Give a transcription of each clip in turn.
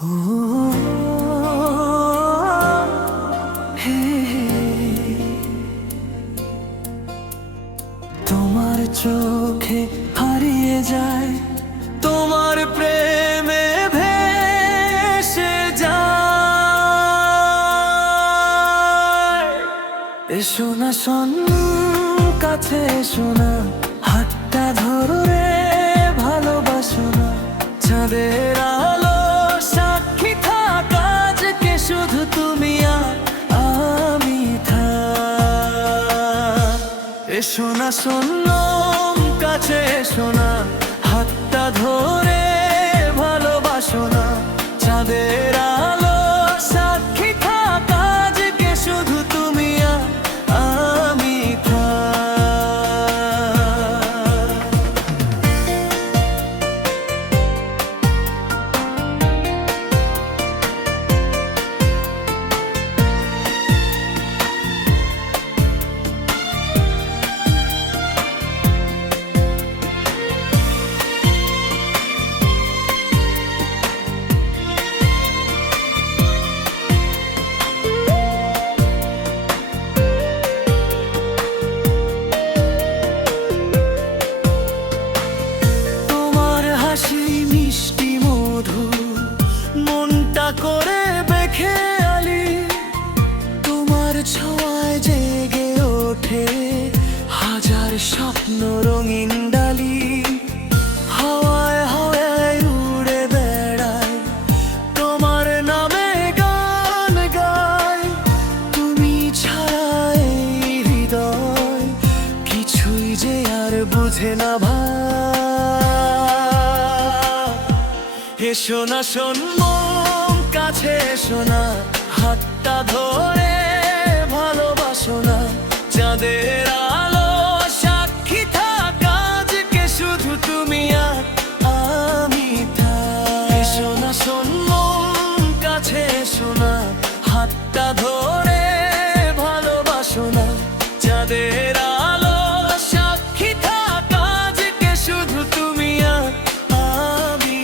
ও হে তোমার চোখে হারিয়ে যায়, তোমার প্রেমে ভেসে যায়। এসো না শোন, কাছে এসো না, হাতটা ধরে ভালোবাসো না। চাঁদের আলো সাক্ষী থাকা, আজকে শুধু তুমি আর আমি থাক। এসো না শোন, কাছে এসো না, হাতটা ধরে ভালোবাসো না। চাঁদের আলো সাক্ষী থাকা, আজকে শুধু তুমি আর আমি থাক। হাসি মিষ্টি মধু, মনটা করে বেখে আলি। তোমার ছোঁয়ায় জেগে ওঠে হাজার স্বপ্ন রঙিন ডালি। হাওয়ায় হাওয়ায় উড়ে বেড়ায়, তোমার নামে গান গায়। তুমি ছাড়া এই হৃদয় কিছুই যে আর বুঝে না ভাই। এসো না শোন, কাছে এসো না, হাতটা ধরে ভালোবাসো না। চাঁদের আলো সাক্ষী থাকা, আজকে শুধু তুমি আর আমি থাক। এসো না শোন, কাছে এসো না, হাতটা ধরে ভালোবাসো না। চাঁদের আলো সাক্ষী থাকা, আজকে শুধু তুমি আর আমি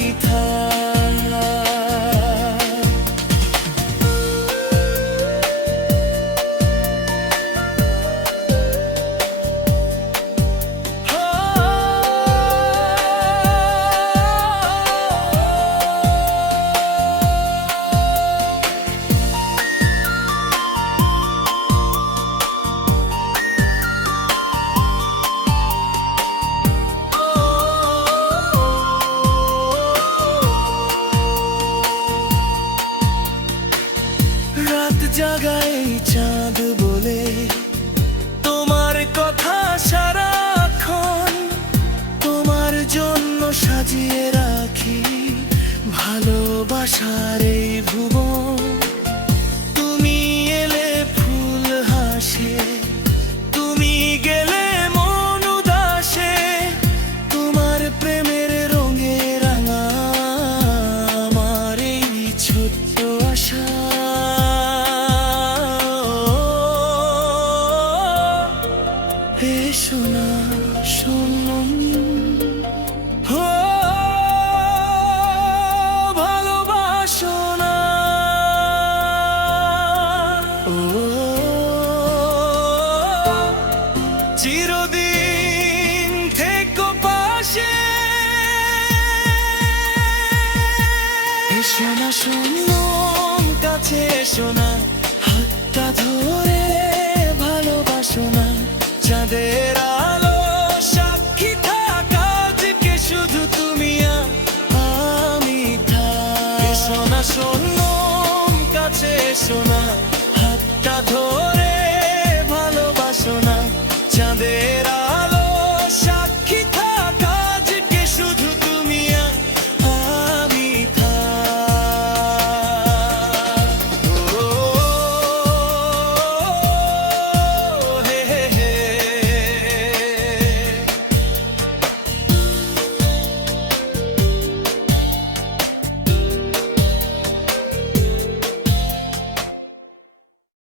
রাত জাগায় চাঁদ বলে তোমার কথা সারাক্ষণ। তোমার জন্য সাজিয়ে রাখি ভালোবাসার এই ভুবন। তুমি এলে ফুল হাসে, তুমি গেলে মন উদাসে। তোমার প্রেমের রঙে রাঙা আমার এই ছোট্ট আশা। এসো না শোন, ভালোবাসো না। ও চিরদিন থেকো পাশে। এসো না শোন, কাছে এসো না, হাতটা ধরে